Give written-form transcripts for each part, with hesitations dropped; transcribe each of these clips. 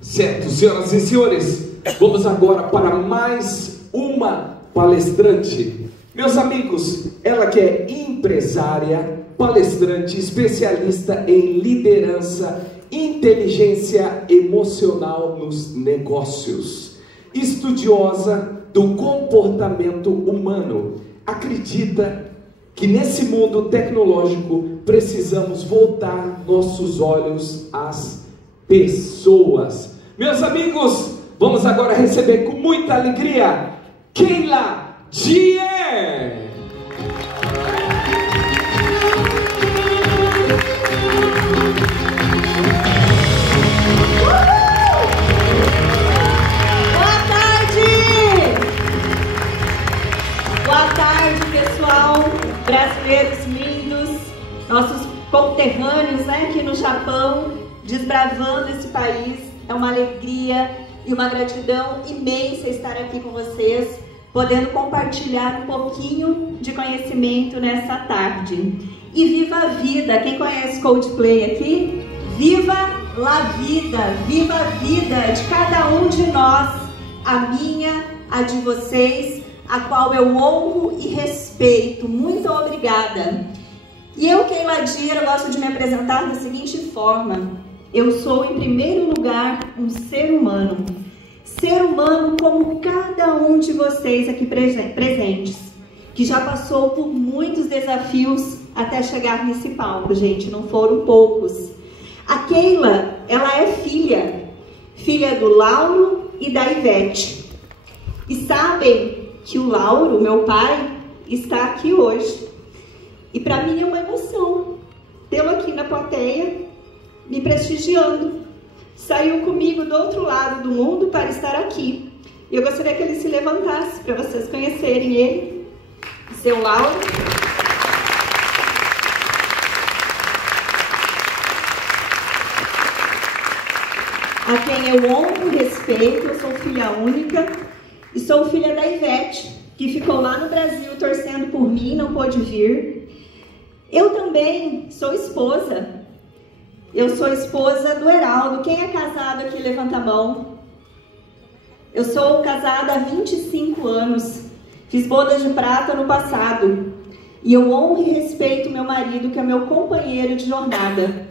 Certo, senhoras e senhores, vamos agora para mais uma palestrante. Meus amigos, ela que é empresária, palestrante, especialista em liderança, inteligência emocional nos negócios, estudiosa do comportamento humano, acredita que nesse mundo tecnológico precisamos voltar nossos olhos às pessoas. Meus amigos, vamos agora receber com muita alegria Keila Dier. Boa tarde, pessoal, brasileiros lindos, nossos conterrâneos, né, aqui no Japão, desbravando esse país. É uma alegria e uma gratidão imensa estar aqui com vocês, podendo compartilhar um pouquinho de conhecimento nessa tarde. E viva a vida! Quem conhece Coldplay aqui? Viva la vida! Viva a vida de cada um de nós, a minha, a de vocês, a qual eu honro e respeito. Muito obrigada! E eu, Keila Dier, eu gosto de me apresentar da seguinte forma. Eu sou, em primeiro lugar, um ser humano. Ser humano como cada um de vocês aqui presentes, que já passou por muitos desafios até chegar nesse palco, gente, não foram poucos. A Keila, ela é filha do Lauro e da Ivete. E sabem que o Lauro, meu pai, está aqui hoje. E para mim é uma emoção tê-lo aqui na plateia, me prestigiando. Saiu comigo do outro lado do mundo para estar aqui. Eu gostaria que ele se levantasse para vocês conhecerem ele, seu Lauro. A quem eu honro e respeito. Eu sou filha única e sou filha da Ivete, que ficou lá no Brasil torcendo por mim, não pôde vir. Eu também sou esposa. Eu sou esposa do Heraldo. Quem é casado aqui, levanta a mão. Eu sou casada há 25 anos. Fiz bodas de prata no passado. E eu honro e respeito meu marido, que é meu companheiro de jornada.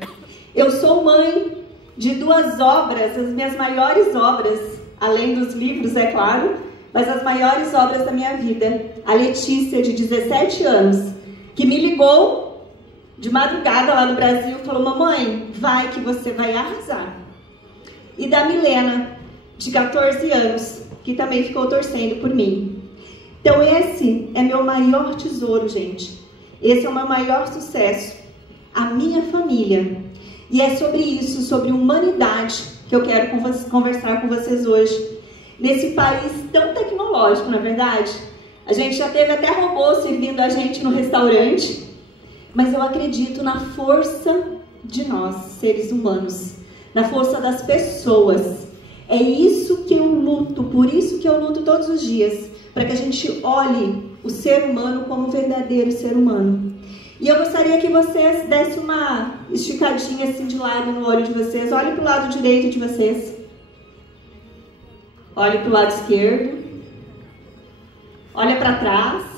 Eu sou mãe de 2 obras, as minhas maiores obras, além dos livros, é claro, mas as maiores obras da minha vida. A Letícia, de 17 anos, que me ligou de madrugada lá no Brasil, falou: mamãe, vai que você vai arrasar. E da Milena, de 14 anos, que também ficou torcendo por mim. Então esse é meu maior tesouro, gente. Esse é o meu maior sucesso. A minha família. E é sobre isso, sobre humanidade, que eu quero conversar com vocês hoje. Nesse país tão tecnológico, não é verdade? A gente já teve até robô servindo a gente no restaurante. Mas eu acredito na força de nós, seres humanos, na força das pessoas. É isso que eu luto, por isso que eu luto todos os dias, para que a gente olhe o ser humano como um verdadeiro ser humano. E eu gostaria que vocês dessem uma esticadinha assim de lado no olho de vocês. Olhem para o lado direito de vocês. Olhem para o lado esquerdo. Olha para trás.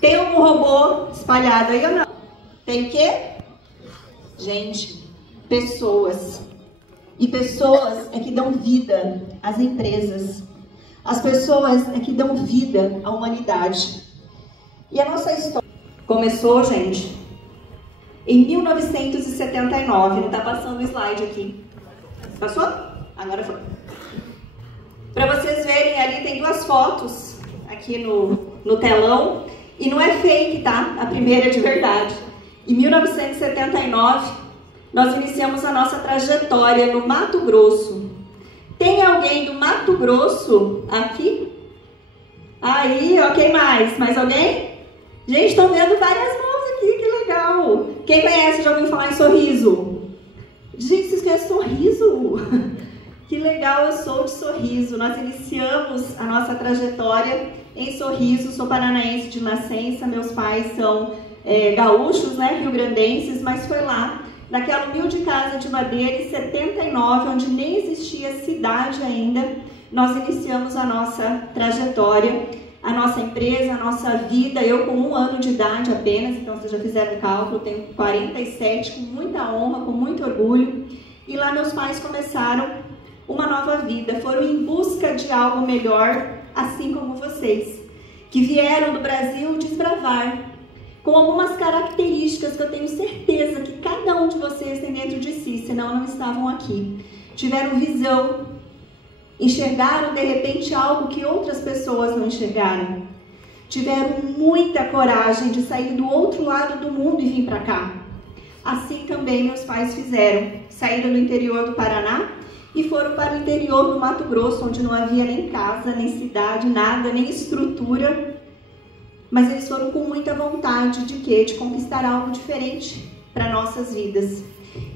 Tem um robô espalhado aí ou não? Tem o quê? Gente, pessoas. E pessoas é que dão vida às empresas. As pessoas é que dão vida à humanidade. E a nossa história começou, gente, em 1979. Não está passando o slide aqui. Passou? Agora foi. Para vocês verem, ali tem 2 fotos aqui no telão. E não é fake, tá? A primeira é de verdade. Em 1979, nós iniciamos a nossa trajetória no Mato Grosso. Tem alguém do Mato Grosso aqui? Aí, ok, mais alguém? Gente, estão vendo várias mãos aqui, que legal. Quem conhece, já ouviu falar em Sorriso? Gente, vocês conhecem Sorriso? Que legal, eu sou de Sorriso. Nós iniciamos a nossa trajetória em Sorriso. Sou paranaense de nascença, meus pais são gaúchos, né, rio-grandenses, mas foi lá, naquela humilde casa de madeira, em 79, onde nem existia cidade ainda, nós iniciamos a nossa trajetória, a nossa empresa, a nossa vida. Eu com 1 ano de idade apenas, então vocês já fizeram o cálculo, tenho 47, com muita honra, com muito orgulho. E lá meus pais começaram uma nova vida, foram em busca de algo melhor, assim como vocês, que vieram do Brasil desbravar, com algumas características que eu tenho certeza que cada um de vocês tem dentro de si, senão não estavam aqui. Tiveram visão, enxergaram de repente algo que outras pessoas não enxergaram. Tiveram muita coragem de sair do outro lado do mundo e vir para cá. Assim também meus pais fizeram. Saíram do interior do Paraná e foram para o interior do Mato Grosso, onde não havia nem casa, nem cidade, nada, nem estrutura. Mas eles foram com muita vontade de quê? De conquistar algo diferente para nossas vidas.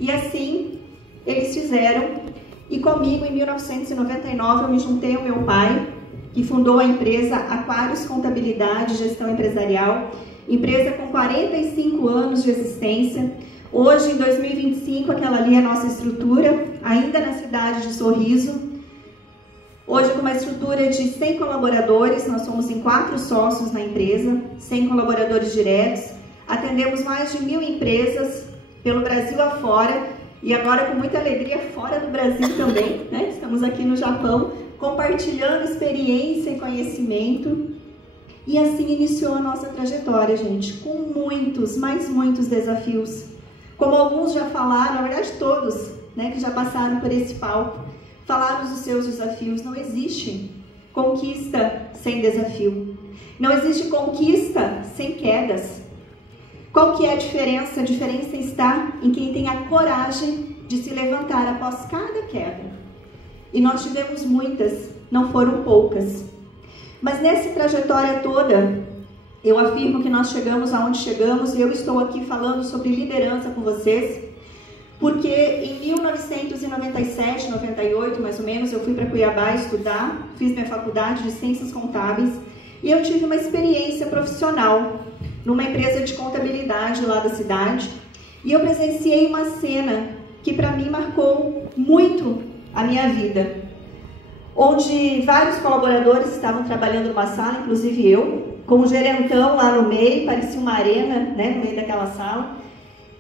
E assim eles fizeram. E comigo, em 1999, eu me juntei ao meu pai, que fundou a empresa Aquários Contabilidade e Gestão Empresarial, empresa com 45 anos de existência. Hoje, em 2025, aquela ali é a nossa estrutura, ainda na cidade de Sorriso. Hoje, com uma estrutura de 100 colaboradores, nós somos em 4 sócios na empresa, 100 colaboradores diretos. Atendemos mais de 1.000 empresas pelo Brasil afora e agora com muita alegria fora do Brasil também, né? Estamos aqui no Japão, compartilhando experiência e conhecimento. E assim iniciou a nossa trajetória, gente, com muitos, mas muitos desafios. Como alguns já falaram, na verdade todos, né, que já passaram por esse palco, falaram dos seus desafios. Não existe conquista sem desafio. Não existe conquista sem quedas. Qual que é a diferença? A diferença está em quem tem a coragem de se levantar após cada queda. E nós tivemos muitas, não foram poucas. Mas nessa trajetória toda, eu afirmo que nós chegamos aonde chegamos, e eu estou aqui falando sobre liderança com vocês, porque em 1997, 98 mais ou menos, eu fui para Cuiabá estudar, fiz minha faculdade de Ciências Contábeis, e eu tive uma experiência profissional numa empresa de contabilidade lá da cidade, e eu presenciei uma cena que para mim marcou muito a minha vida, onde vários colaboradores estavam trabalhando numa sala, inclusive eu, com um gerentão lá no meio, parecia uma arena, né, no meio daquela sala.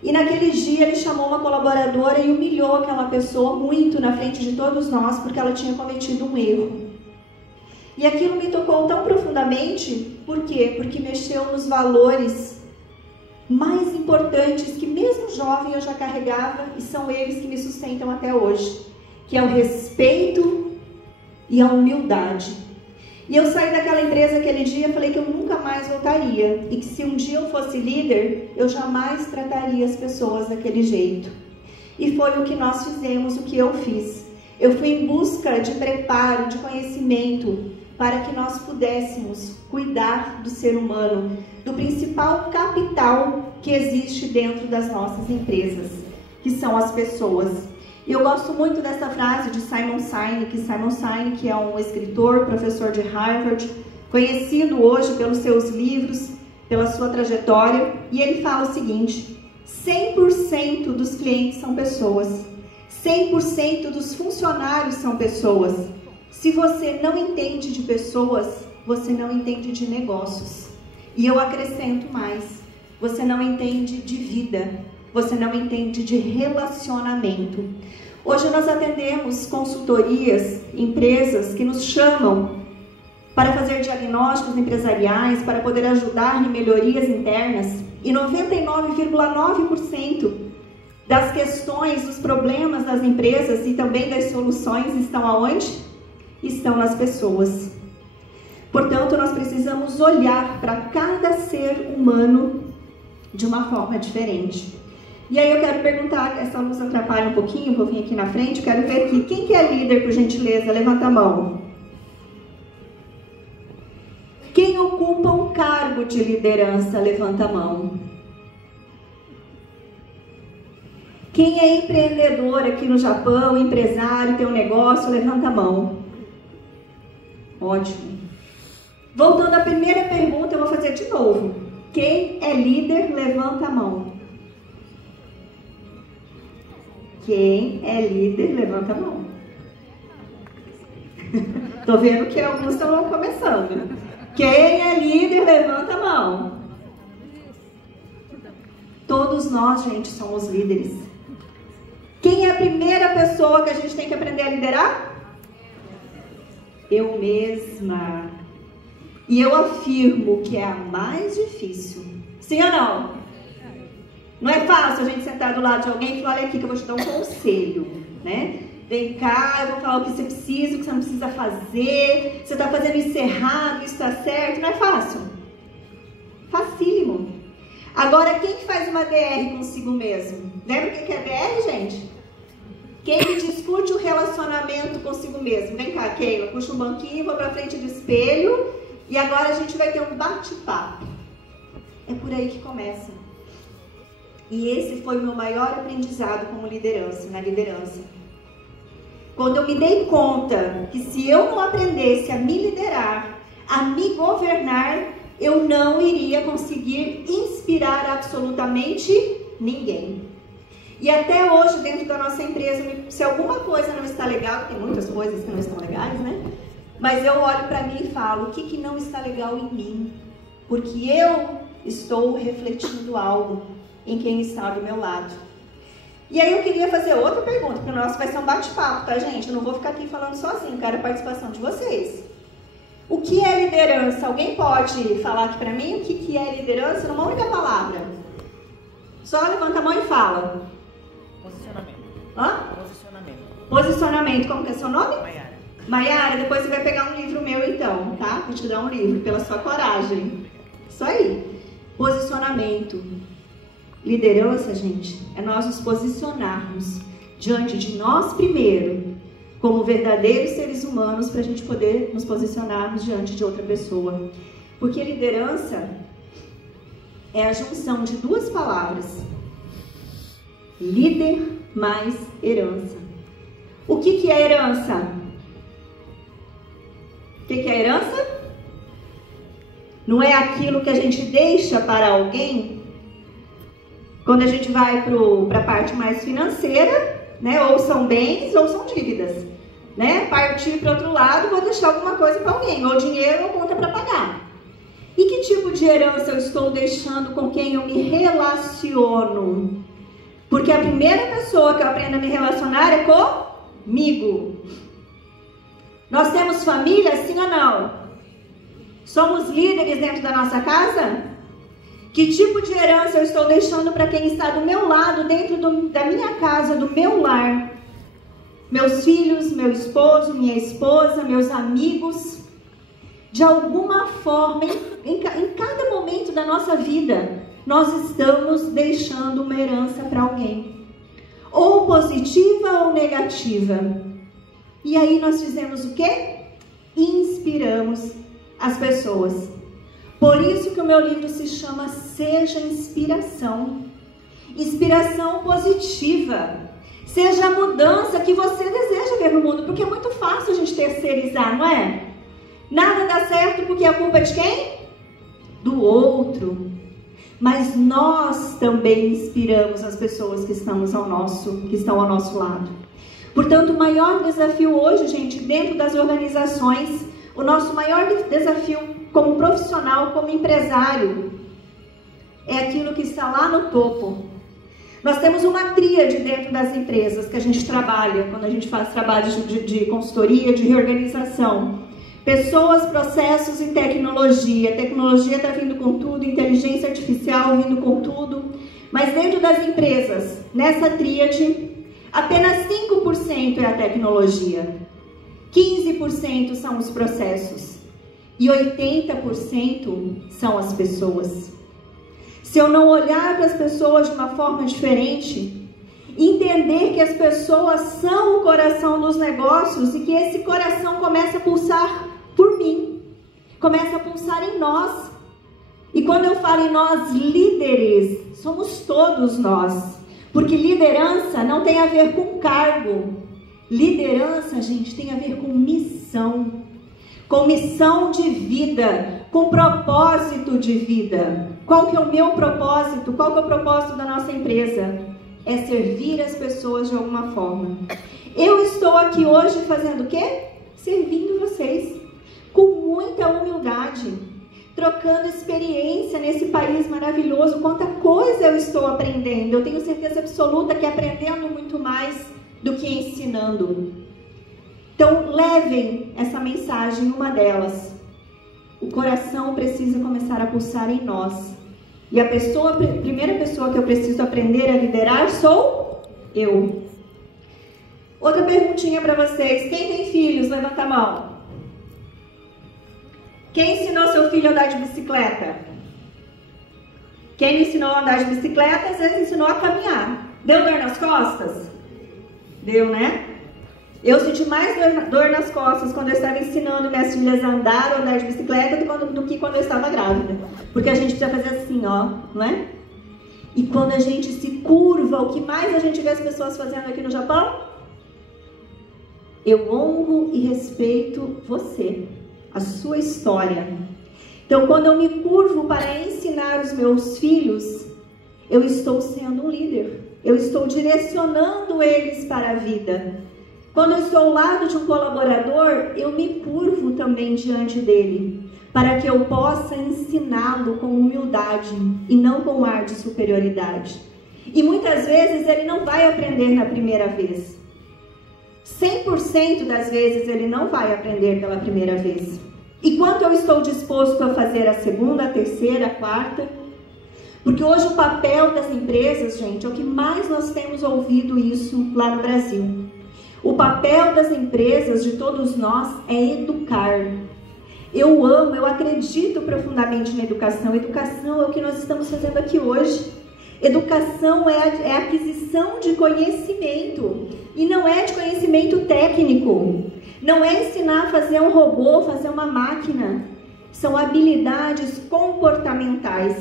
E naquele dia ele chamou uma colaboradora e humilhou aquela pessoa muito na frente de todos nós, porque ela tinha cometido um erro. E aquilo me tocou tão profundamente, por quê? Porque mexeu nos valores mais importantes que mesmo jovem eu já carregava, e são eles que me sustentam até hoje, que é o respeito e a humildade. E eu saí daquela empresa aquele dia e falei que eu nunca mais voltaria, e que se um dia eu fosse líder, eu jamais trataria as pessoas daquele jeito. E foi o que nós fizemos, o que eu fiz. Eu fui em busca de preparo, de conhecimento, para que nós pudéssemos cuidar do ser humano, do principal capital que existe dentro das nossas empresas, que são as pessoas. E eu gosto muito dessa frase de Simon Sinek, que é um escritor, professor de Harvard, conhecido hoje pelos seus livros, pela sua trajetória, e ele fala o seguinte: 100% dos clientes são pessoas, 100% dos funcionários são pessoas. Se você não entende de pessoas, você não entende de negócios. E eu acrescento mais, você não entende de vida, você não entende de relacionamento. Hoje nós atendemos consultorias, empresas que nos chamam para fazer diagnósticos empresariais, para poder ajudar em melhorias internas, e 99,9% das questões, dos problemas das empresas e também das soluções estão aonde? Estão nas pessoas. Portanto, nós precisamos olhar para cada ser humano de uma forma diferente. E aí eu quero perguntar, essa luz atrapalha um pouquinho, vou vir aqui na frente, eu quero ver aqui, quem que é líder, por gentileza? Levanta a mão. Quem ocupa um cargo de liderança? Levanta a mão. Quem é empreendedor aqui no Japão, empresário, tem um negócio, levanta a mão. Ótimo. Voltando à primeira pergunta, eu vou fazer de novo. Quem é líder, levanta a mão. Quem é líder, levanta a mão. Tô vendo que alguns estão começando. Quem é líder, levanta a mão. Todos nós, gente, somos líderes. Quem é a primeira pessoa que a gente tem que aprender a liderar? Eu mesma. E eu afirmo que é a mais difícil. Sim ou não? Não é fácil a gente sentar do lado de alguém e falar, olha aqui que eu vou te dar um conselho, né? Vem cá, eu vou falar o que você precisa, o que você não precisa fazer. Você está fazendo isso errado, isso está certo. Não é fácil? Facílimo. Agora, quem que faz uma DR consigo mesmo? Lembra o que é DR, gente? Quem que discute o relacionamento consigo mesmo? Vem cá, Keila, puxa um banquinho, vou pra frente do espelho e agora a gente vai ter um bate-papo. É por aí que começa. E esse foi o meu maior aprendizado como liderança, na liderança. Quando eu me dei conta que se eu não aprendesse a me liderar, a me governar, eu não iria conseguir inspirar absolutamente ninguém. E até hoje, dentro da nossa empresa, se alguma coisa não está legal, tem muitas coisas que não estão legais, né? Mas eu olho para mim e falo, o que não está legal em mim? Porque eu estou refletindo algo em quem está do meu lado. E aí eu queria fazer outra pergunta, porque o nosso vai ser um bate-papo, tá, gente? Eu não vou ficar aqui falando sozinho, quero a participação de vocês. O que é liderança? Alguém pode falar aqui pra mim o que é liderança numa única palavra? Só levanta a mão e fala. Posicionamento. Hã? Posicionamento. Posicionamento. Como que é seu nome? Maiara. Maiara, depois você vai pegar um livro meu então, tá? Vou te dar um livro, pela sua coragem. Isso aí. Posicionamento. Liderança, gente, é nós nos posicionarmos diante de nós primeiro, como verdadeiros seres humanos, para a gente poder nos posicionarmos diante de outra pessoa. Porque liderança é a junção de duas palavras. Líder mais herança. O que é herança? O que é herança? Não é aquilo que a gente deixa para alguém quando a gente vai para a parte mais financeira, né? Ou são bens ou são dívidas. Né? Partir para outro lado, vou deixar alguma coisa para alguém, ou dinheiro ou conta para pagar. E que tipo de herança eu estou deixando com quem eu me relaciono? Porque a primeira pessoa que eu aprendo a me relacionar é comigo. Nós temos família, sim ou não? Somos líderes dentro da nossa casa? Que tipo de herança eu estou deixando para quem está do meu lado, dentro da minha casa, do meu lar? Meus filhos, meu esposo, minha esposa, meus amigos. De alguma forma, em cada momento da nossa vida, nós estamos deixando uma herança para alguém. Ou positiva ou negativa. E aí nós fizemos o quê? Inspiramos as pessoas. Por isso que o meu livro se chama Seja Inspiração. Inspiração positiva. Seja a mudança que você deseja ver no mundo. Porque é muito fácil a gente terceirizar, não é? Nada dá certo porque a culpa é de quem? Do outro. Mas nós também inspiramos as pessoas que estão ao nosso lado. Portanto, o maior desafio hoje, gente, dentro das organizações, o nosso maior desafio como profissional, como empresário, é aquilo que está lá no topo. Nós temos uma tríade dentro das empresas que a gente trabalha, quando a gente faz trabalhos de consultoria, de reorganização. Pessoas, processos e tecnologia. Tecnologia está vindo com tudo, inteligência artificial vindo com tudo. Mas dentro das empresas, nessa tríade, apenas 5% é a tecnologia. 15% são os processos. E 80% são as pessoas. Se eu não olhar para as pessoas de uma forma diferente, entender que as pessoas são o coração dos negócios e que esse coração começa a pulsar por mim, começa a pulsar em nós. E quando eu falo em nós líderes, somos todos nós. Porque liderança não tem a ver com cargo. Liderança, gente, tem a ver com missão. Com missão de vida, com propósito de vida. Qual que é o meu propósito? Qual que é o propósito da nossa empresa? É servir as pessoas de alguma forma. Eu estou aqui hoje fazendo o quê? Servindo vocês. Com muita humildade. Trocando experiência nesse país maravilhoso. Quanta coisa eu estou aprendendo. Eu tenho certeza absoluta que aprendendo muito mais do que ensinando. Então, levem essa mensagem, uma delas. O coração precisa começar a pulsar em nós. E a primeira pessoa que eu preciso aprender a liderar sou eu. Outra perguntinha para vocês. Quem tem filhos? Levanta a mão. Quem ensinou seu filho a andar de bicicleta? Quem me ensinou a andar de bicicleta, às vezes ensinou a caminhar. Deu dor nas costas? Deu, né? Eu senti mais dor nas costas quando eu estava ensinando minhas filhas a andar ou andar de bicicleta do que quando eu estava grávida. Porque a gente precisa fazer assim, ó, não é? E quando a gente se curva, o que mais a gente vê as pessoas fazendo aqui no Japão? Eu honro e respeito você, a sua história. Então, quando eu me curvo para ensinar os meus filhos, eu estou sendo um líder. Eu estou direcionando eles para a vida. Quando eu estou ao lado de um colaborador, eu me curvo também diante dele, para que eu possa ensiná-lo com humildade e não com ar de superioridade. E muitas vezes ele não vai aprender na primeira vez. 100% das vezes ele não vai aprender pela primeira vez. E quanto eu estou disposto a fazer a segunda, a terceira, a quarta? Porque hoje o papel das empresas, gente, é o que mais nós temos ouvido isso lá no Brasil. O papel das empresas, de todos nós, é educar. Eu amo, eu acredito profundamente na educação. Educação é o que nós estamos fazendo aqui hoje. Educação é a aquisição de conhecimento. E não é de conhecimento técnico. Não é ensinar a fazer um robô, fazer uma máquina. São habilidades comportamentais.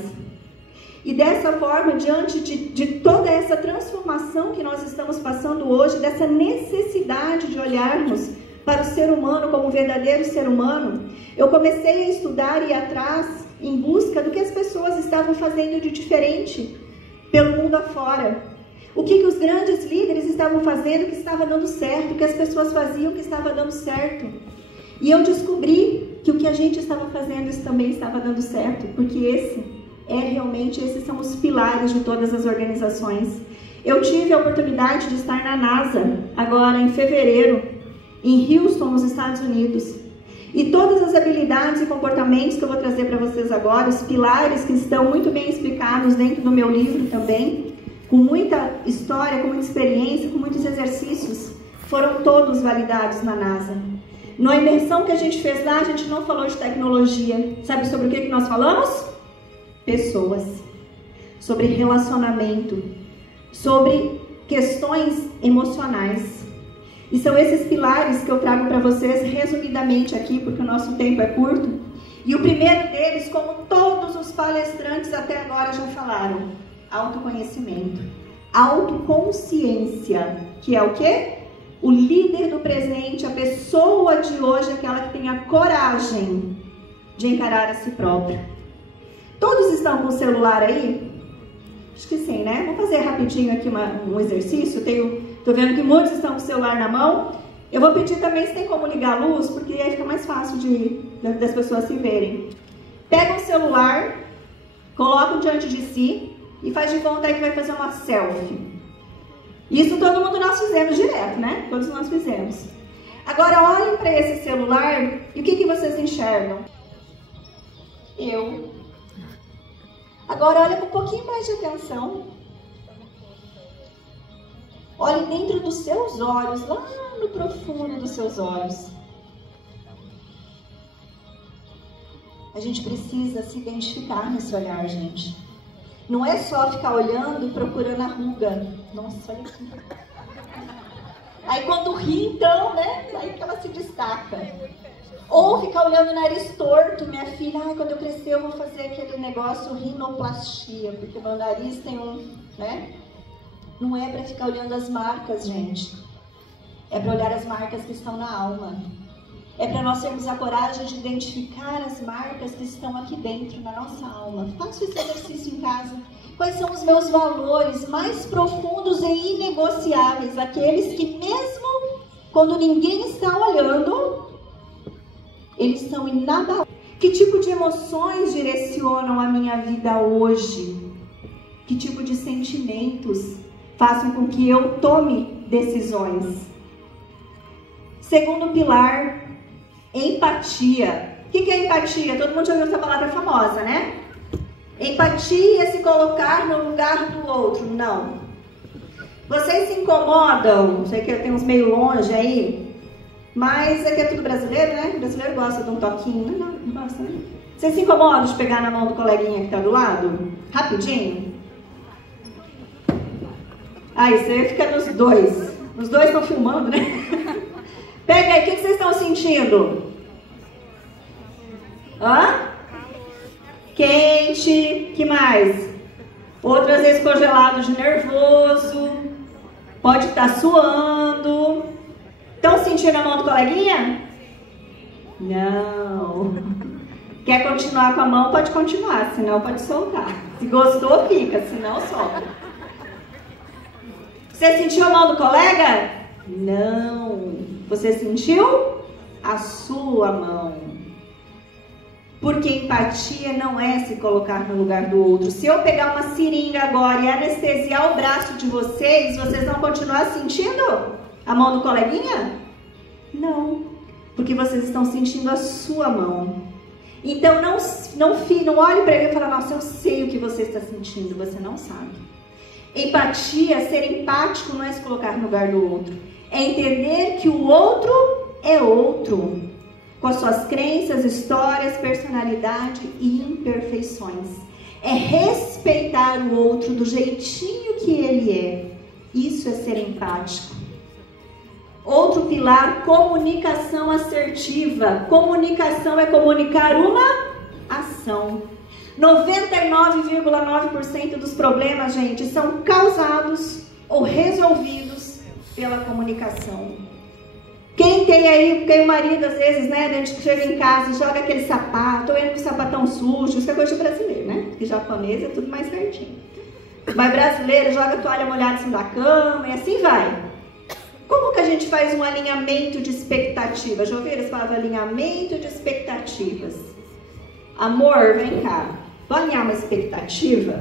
E dessa forma, diante de toda essa transformação que nós estamos passando hoje, dessa necessidade de olharmos para o ser humano como um verdadeiro ser humano, eu comecei a estudar e ir atrás em busca do que as pessoas estavam fazendo de diferente pelo mundo afora. O que os grandes líderes estavam fazendo que estava dando certo, o que as pessoas faziam que estava dando certo. E eu descobri que o que a gente estava fazendo isso também estava dando certo, porque esses são os pilares de todas as organizações. Eu tive a oportunidade de estar na NASA, agora em fevereiro, em Houston, nos Estados Unidos. E todas as habilidades e comportamentos que eu vou trazer para vocês agora, os pilares que estão muito bem explicados dentro do meu livro também, com muita história, com muita experiência, com muitos exercícios, foram todos validados na NASA. Na imersão que a gente fez lá, a gente não falou de tecnologia. Sabe sobre o que nós falamos? Pessoas, sobre relacionamento, sobre questões emocionais. E são esses pilares que eu trago para vocês resumidamente aqui, porque o nosso tempo é curto. E o primeiro deles, como todos os palestrantes até agora já falaram, autoconhecimento, autoconsciência, que é o quê? O líder do presente, a pessoa de hoje, aquela que tem a coragem de encarar a si próprio. Todos estão com o celular aí? Acho que sim, né? Vamos fazer rapidinho aqui um exercício. Tô vendo que muitos estão com o celular na mão. Eu vou pedir também se tem como ligar a luz, porque aí fica mais fácil das pessoas se verem. Pega o celular, coloca diante de si e faz de conta aí que vai fazer uma selfie. Isso todo mundo nós fizemos direto, né? Todos nós fizemos. Agora olhem para esse celular e o que vocês enxergam? Eu. Agora olha com um pouquinho mais de atenção. Olhe dentro dos seus olhos, lá no profundo dos seus olhos. A gente precisa se identificar nesse olhar, gente. Não é só ficar olhando e procurando a ruga. Nossa, olha aqui. Aí quando ri, então, né? Aí que ela se destaca. Ou ficar olhando o nariz torto, minha filha, quando eu crescer eu vou fazer aquele negócio rinoplastia, porque meu nariz tem né? não é para ficar olhando as marcas, gente. É para olhar as marcas que estão na alma. É para nós termos a coragem de identificar as marcas que estão aqui dentro, na nossa alma. Faça esse exercício em casa. Quais são os meus valores mais profundos e inegociáveis? Aqueles que mesmo quando ninguém está olhando, eles são inabaláveis. Que tipo de emoções direcionam a minha vida hoje? Que tipo de sentimentos façam com que eu tome decisões? Segundo pilar, empatia. O que é empatia? Todo mundo já ouviu essa palavra famosa, né? Empatia é se colocar no lugar do outro. Não. Vocês se incomodam? Sei que tem uns meio longe aí. Mas aqui é tudo brasileiro, né? O brasileiro gosta de um toquinho. Não gosta, né? Vocês se incomodam de pegar na mão do coleguinha que tá do lado? Rapidinho? Aí você fica nos dois. Os dois estão filmando, né? Pega aí, o que vocês estão sentindo? Hã? Quente. Que mais? Outras vezes congelado de nervoso. Pode estar suando. Estão sentindo a mão do coleguinha? Não. Quer continuar com a mão? Pode continuar, senão pode soltar. Se gostou, fica, senão solta. Você sentiu a mão do colega? Não. Você sentiu? A sua mão. Porque empatia não é se colocar no lugar do outro. Se eu pegar uma seringa agora e anestesiar o braço de vocês, vocês vão continuar sentindo a mão do coleguinha? Não. Porque vocês estão sentindo a sua mão. Então não olhe para ele e fale, nossa, eu sei o que você está sentindo. Você não sabe. Empatia, ser empático não é se colocar no lugar do outro. É entender que o outro é outro. Com as suas crenças, histórias, personalidade e imperfeições. É respeitar o outro do jeitinho que ele é. Isso é ser empático. Outro pilar, comunicação assertiva. Comunicação é comunicar uma ação. 99,9% dos problemas, gente, são causados ou resolvidos pela comunicação. Quem tem o marido, às vezes, né, a gente chega em casa e joga aquele sapato, ou ele com o sapatão sujo, isso é coisa de brasileiro, né? Porque japonês é tudo mais certinho. Mas brasileiro joga a toalha molhada em cima da cama e assim vai. Como que a gente faz um alinhamento de expectativas? Já ouviram essa palavra alinhamento de expectativas? Amor, vem cá. Vou alinhar uma expectativa?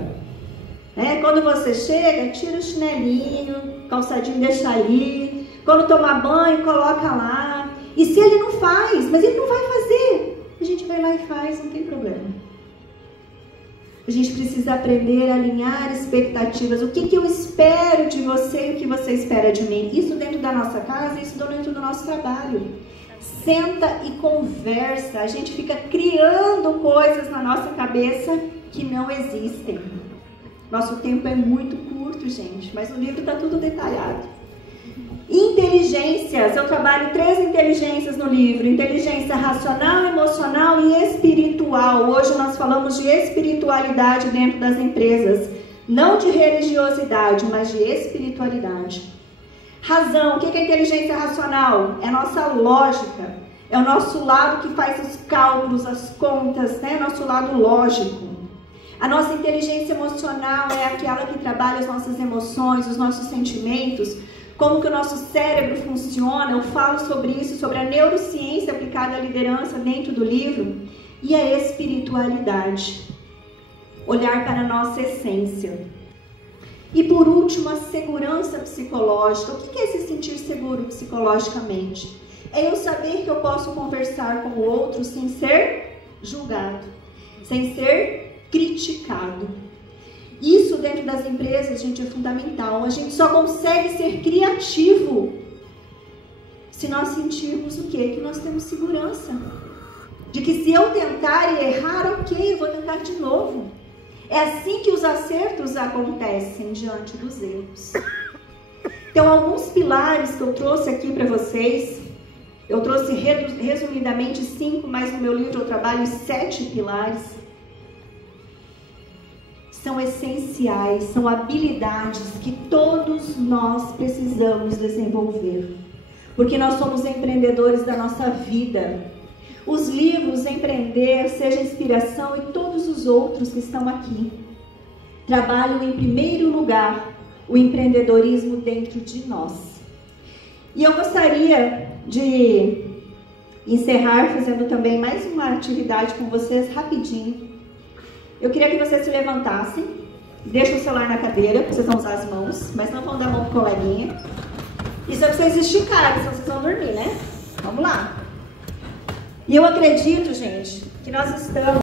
Quando você chega, tira o chinelinho, calçadinho deixa ali. Quando tomar banho, coloca lá. E se ele não faz, mas ele não vai fazer, a gente vai lá e faz, não tem problema. A gente precisa aprender a alinhar expectativas. O que eu espero de você e o que você espera de mim? Isso dentro da nossa casa, isso dentro do nosso trabalho. Senta e conversa. A gente fica criando coisas na nossa cabeça que não existem. Nosso tempo é muito curto, gente, mas no livro está tudo detalhado. Inteligências, eu trabalho 3 inteligências no livro. Inteligência racional, emocional e espiritual. Hoje nós falamos de espiritualidade dentro das empresas. Não de religiosidade, mas de espiritualidade. Razão, o que é inteligência racional? É a nossa lógica. É o nosso lado que faz os cálculos, as contas, né? Nosso lado lógico. A nossa inteligência emocional é aquela que trabalha as nossas emoções, os nossos sentimentos. Como que o nosso cérebro funciona, eu falo sobre isso, sobre a neurociência aplicada à liderança dentro do livro. E a espiritualidade, olhar para a nossa essência. E por último, a segurança psicológica. O que é se sentir seguro psicologicamente? É eu saber que eu posso conversar com o outro sem ser julgado, sem ser criticado. Isso dentro das empresas, gente, é fundamental. A gente só consegue ser criativo se nós sentirmos o quê? Que nós temos segurança. De que se eu tentar e errar, ok, eu vou tentar de novo. É assim que os acertos acontecem diante dos erros. Então, alguns pilares que eu trouxe aqui para vocês, eu trouxe resumidamente 5, mas no meu livro eu trabalho 7 pilares. são essenciais, são habilidades que todos nós precisamos desenvolver. Porque nós somos empreendedores da nossa vida. Os livros Empreender, Seja Inspiração e todos os outros que estão aqui trabalham em primeiro lugar o empreendedorismo dentro de nós. E eu gostaria de encerrar fazendo também mais uma atividade com vocês rapidinho. Eu queria que vocês se levantassem, deixem o celular na cadeira, vocês vão usar as mãos, mas não vão dar a mão pro coleguinha. Isso é pra vocês esticarem, senão vocês vão dormir, né? Vamos lá. E eu acredito, gente, que nós estamos